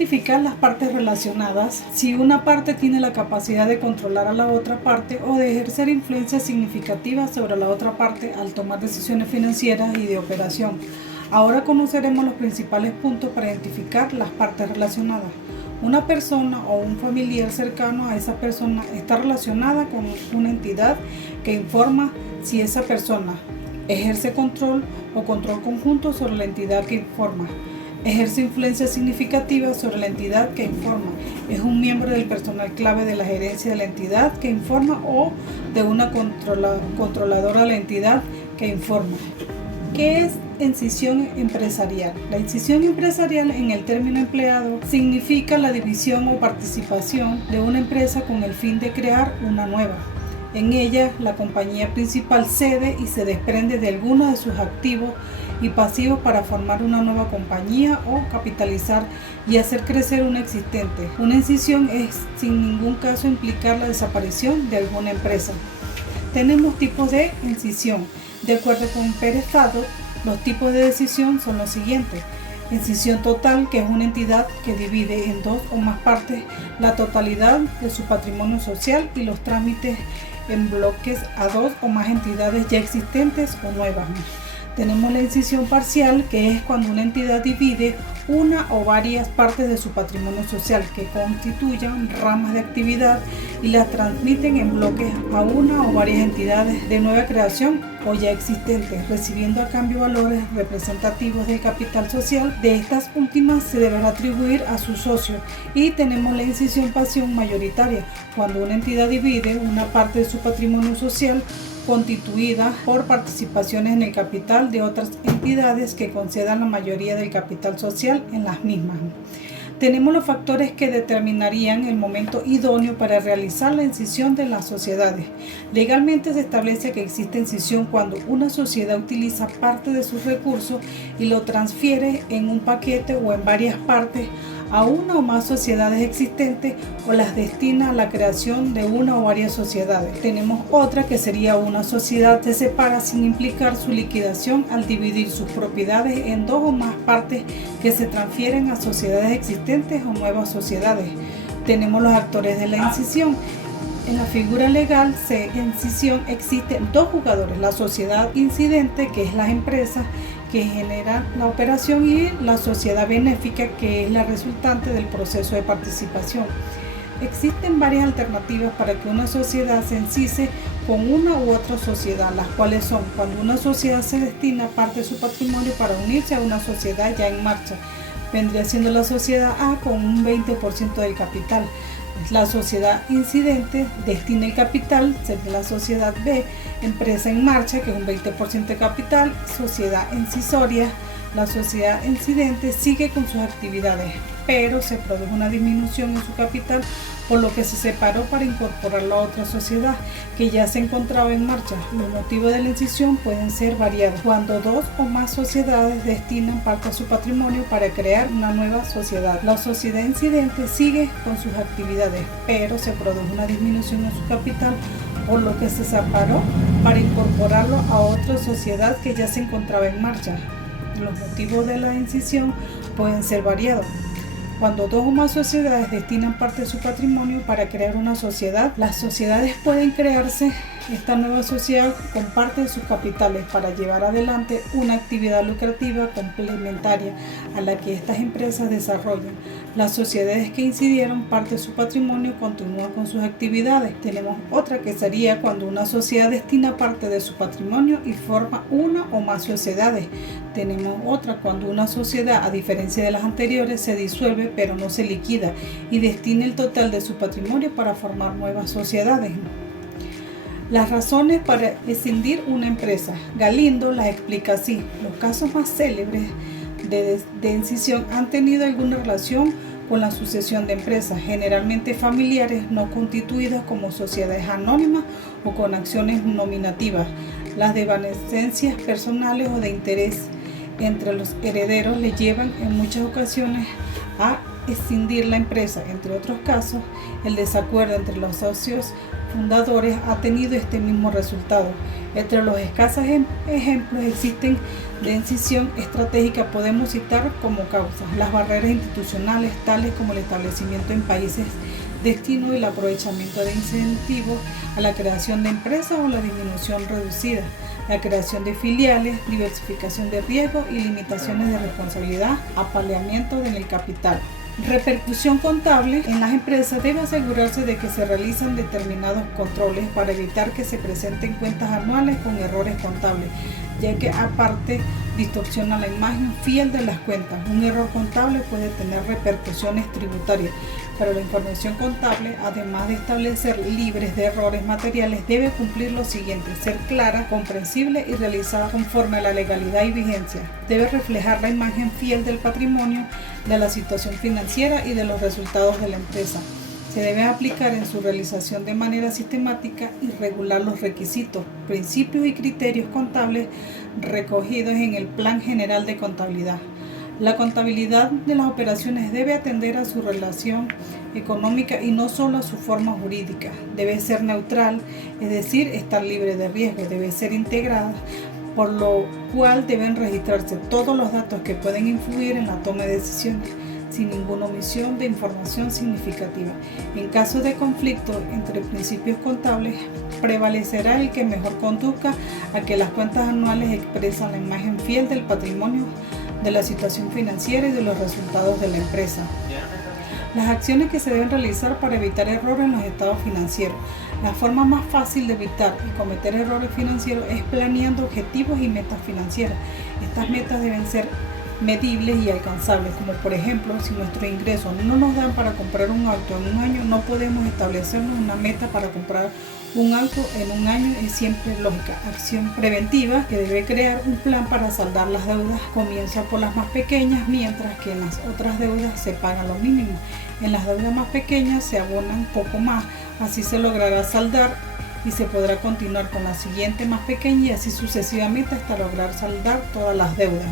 identificar las partes relacionadas. Si una parte tiene la capacidad de controlar a la otra parte o de ejercer influencia significativa sobre la otra parte al tomar decisiones financieras y de operación. Ahora conoceremos los principales puntos para identificar las partes relacionadas. Una persona o un familiar cercano a esa persona está relacionada con una entidad que informa si esa persona ejerce control o control conjunto sobre la entidad que informa. Ejerce influencia significativa sobre la entidad que informa. Es un miembro del personal clave de la gerencia de la entidad que informa o de una controladora de la entidad que informa. ¿Qué es escisión empresarial? La escisión empresarial, en el término empleado, significa la división o participación de una empresa con el fin de crear una nueva. En ella, la compañía principal cede y se desprende de algunos de sus activos y pasivos para formar una nueva compañía o capitalizar y hacer crecer una existente. Una escisión es sin ningún caso implicar la desaparición de alguna empresa. Tenemos tipos de escisión. De acuerdo con Pérez Fado, los tipos de escisión son los siguientes. Escisión total, que es una entidad que divide en dos o más partes la totalidad de su patrimonio social y los trámites en bloques a dos o más entidades ya existentes o nuevas. Tenemos la escisión parcial, que es cuando una entidad divide una o varias partes de su patrimonio social que constituyan ramas de actividad y las transmiten en bloques a una o varias entidades de nueva creación o ya existentes, recibiendo a cambio valores representativos del capital social. De estas últimas se deberá atribuir a su socio. Y tenemos la escisión pasión mayoritaria, cuando una entidad divide una parte de su patrimonio social constituida por participaciones en el capital de otras entidades que concedan la mayoría del capital social en las mismas. Tenemos los factores que determinarían el momento idóneo para realizar la escisión de las sociedades. Legalmente se establece que existe escisión cuando una sociedad utiliza parte de sus recursos y lo transfiere en un paquete o en varias partes a una o más sociedades existentes o las destina a la creación de una o varias sociedades. Tenemos otra que sería una sociedad se separa sin implicar su liquidación al dividir sus propiedades en dos o más partes que se transfieren a sociedades existentes o nuevas sociedades. Tenemos los actores de la escisión. En la figura legal de escisión existen dos jugadores: la sociedad incidente, que es la empresa que genera la operación, y la sociedad benéfica, que es la resultante del proceso de participación. Existen varias alternativas para que una sociedad se escise con una u otra sociedad, las cuales son cuando una sociedad se destina parte de su patrimonio para unirse a una sociedad ya en marcha. Vendría siendo la sociedad A con un 20% del capital. La sociedad incidente destina el capital, sería la sociedad B, empresa en marcha, que es un 20% de capital. Sociedad incisoria, la sociedad incidente sigue con sus actividades, pero se produjo una disminución en su capital, por lo que se separó para incorporarlo a otra sociedad que ya se encontraba en marcha. Los motivos de la escisión pueden ser variados, cuando dos o más sociedades destinan parte de su patrimonio para crear una nueva sociedad. La sociedad incidente sigue con sus actividades, pero se produjo una disminución en su capital, por lo que se separó para incorporarlo a otra sociedad que ya se encontraba en marcha. Los motivos de la escisión pueden ser variados. Cuando dos o más sociedades destinan parte de su patrimonio para crear una sociedad, las sociedades pueden crearse esta nueva sociedad con parte de sus capitales para llevar adelante una actividad lucrativa complementaria a la que estas empresas desarrollan. Las sociedades que incidieron parte de su patrimonio continúan con sus actividades. Tenemos otra que sería cuando una sociedad destina parte de su patrimonio y forma una o más sociedades. Tenemos otra cuando una sociedad, a diferencia de las anteriores, se disuelve pero no se liquida y destina el total de su patrimonio para formar nuevas sociedades. Las razones para escindir una empresa. Galindo las explica así: los casos más célebres de escisión han tenido alguna relación con la sucesión de empresas, generalmente familiares no constituidas como sociedades anónimas o con acciones nominativas. Las desavenencias personales o de interés entre los herederos le llevan en muchas ocasiones a escindir la empresa. Entre otros casos, el desacuerdo entre los socios fundadores ha tenido este mismo resultado. Entre los escasos ejemplos existen de incisión estratégica podemos citar como causas las barreras institucionales tales como el establecimiento en países destino y el aprovechamiento de incentivos a la creación de empresas o la disminución reducida, la creación de filiales, diversificación de riesgos y limitaciones de responsabilidad, apaleamiento en el capital. Repercusión contable. En las empresas debe asegurarse de que se realizan determinados controles para evitar que se presenten cuentas anuales con errores contables, ya que aparte distorsiona la imagen fiel de las cuentas. Un error contable puede tener repercusiones tributarias, pero la información contable, además de establecer libres de errores materiales, debe cumplir lo siguiente: ser clara, comprensible y realizada conforme a la legalidad y vigencia. Debe reflejar la imagen fiel del patrimonio, de la situación financiera y de los resultados de la empresa. Se debe aplicar en su realización de manera sistemática y regular los requisitos, principios y criterios contables recogidos en el Plan General de Contabilidad. La contabilidad de las operaciones debe atender a su relación económica y no solo a su forma jurídica. Debe ser neutral, es decir, estar libre de riesgo. Debe ser integrada, por lo cual deben registrarse todos los datos que pueden influir en la toma de decisiones, sin ninguna omisión de información significativa. En caso de conflicto entre principios contables, prevalecerá el que mejor conduzca a que las cuentas anuales expresan la imagen fiel del patrimonio, de la situación financiera y de los resultados de la empresa. Las acciones que se deben realizar para evitar errores en los estados financieros. La forma más fácil de evitar y cometer errores financieros es planeando objetivos y metas financieras. Estas metas deben ser medibles y alcanzables, como por ejemplo, si nuestros ingresos no nos dan para comprar un auto en un año, no podemos establecernos una meta para comprar un auto en un año. Es siempre lógica. Acción preventiva, que debe crear un plan para saldar las deudas. Comienza por las más pequeñas, mientras que en las otras deudas se paga lo mínimo. En las deudas más pequeñas se abonan poco más, así se logrará saldar y se podrá continuar con la siguiente más pequeña y así sucesivamente hasta lograr saldar todas las deudas.